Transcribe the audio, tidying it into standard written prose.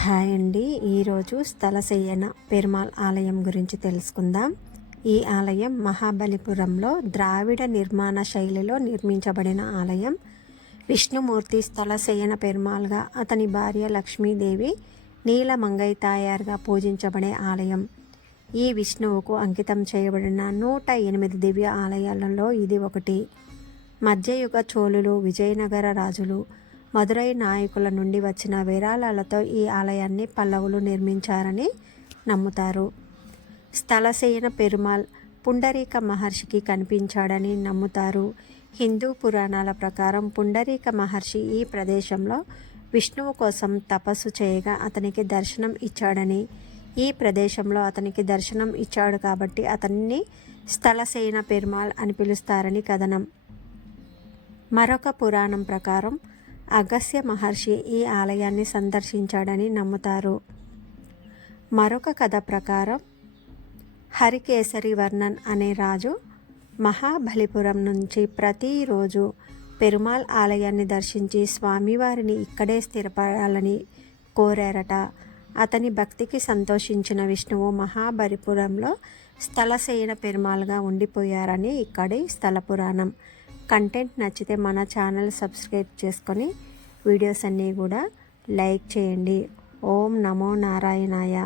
Hi అండి. ఈరోజు స్థలశయ్యన పెరుమాళ్ ఆలయం గురించి తెలుసుకుందాం. ఈ ఆలయం మహాబలిపురంలో ద్రావిడ నిర్మాణ శైలిలో నిర్మించబడిన ఆలయం. విష్ణుమూర్తి స్థలశయ్యన పెరుమాళ్గా, అతని భార్య లక్ష్మీదేవి నీలమంగై తాయారుగా పూజించబడే ఆలయం. ఈ విష్ణువుకు అంకితం చేయబడిన 108 దివ్య ఆలయాలలో ఇది ఒకటి. మధ్యయుగ చోళులు, విజయనగర రాజులు, మదురై నాయకుల నుండి వచ్చిన విరాళాలతో ఈ ఆలయాన్ని పల్లవులు నిర్మించారని నమ్ముతారు. స్థలశయన పెరుమాళ్ పుండరీక మహర్షికి కనిపించాడని నమ్ముతారు. హిందూ పురాణాల ప్రకారం పుండరీక మహర్షి ఈ ప్రదేశంలో విష్ణువు కోసం తపస్సు చేయగా అతనికి దర్శనం ఇచ్చాడని, ఈ ప్రదేశంలో అతనికి దర్శనం ఇచ్చాడు కాబట్టి అతన్ని స్థలశయన పెరుమాళ్ అని పిలుస్తారని కథనం. మరొక పురాణం ప్రకారం అగస్త్య మహర్షి ఈ ఆలయాన్ని సందర్శించాడని నమ్ముతారు. మరొక కథ ప్రకారం హరికేసరి వర్ణన్ అనే రాజు మహాబలిపురం నుంచి ప్రతిరోజు పెరుమాళ్ ఆలయాన్ని దర్శించి స్వామివారిని ఇక్కడే స్థిరపడాలని కోరారట. అతని భక్తికి సంతోషించిన విష్ణువు మహాబలిపురంలో స్థలశయన పెరుమాళ్గా ఉండిపోయారని ఇక్కడి స్థల పురాణం. కంటెంట్ నచ్చితే మన ఛానల్ సబ్స్క్రైబ్ చేసుకొని వీడియోస్ అన్నీ కూడా లైక్ చేయండి. ఓం నమో నారాయణాయ.